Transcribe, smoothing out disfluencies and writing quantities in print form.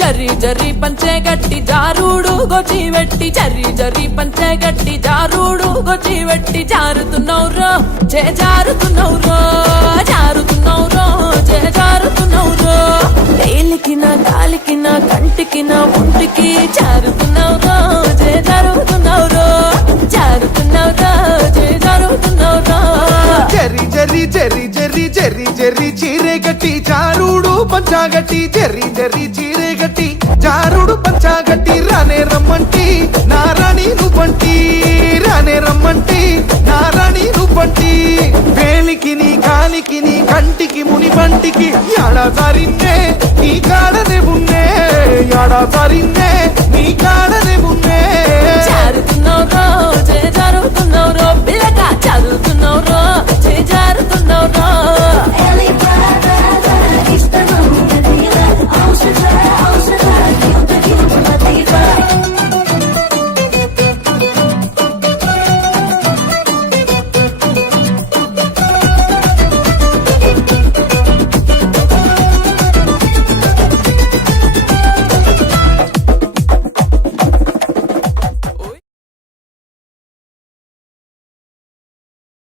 జరి జరి పంచే గట్టి జారుడు గొచ్చి వెట్టి జరి జరి పంచే గట్టి జారుడు గొచ్చి వెట్టి జారుతున్నౌరో చే జారుతున్నౌరో జారుతున్నౌరో చే జారుతున్నౌరో వేలికిన కాలికిన కంటికిన ఒంటికి జారుతున్నౌరో చే జారుతున్నౌరో జారుతున్నౌరో చే జారుతున్నౌరో జరి జరి జరి జరి జరి జరి చీరే గట్టి జారుడు పంచాగట్టి జరి జరి చీరే గట్టి జారుడు పంచాగట్టి రానే రమ్మంటి నారాణి నువ్వంటి రానే రమ్మంటి నారాణి నువ్వంటి వేలికి నీ కాలికి నీ కంటికి ముని పంటికి యాడా సారిన్నే నీ కాడనే ఉన్నే యాడా సారిన్నే నీ కాడనే ఉన్నే జారుతున్నౌరో చే జారుతున్నౌరో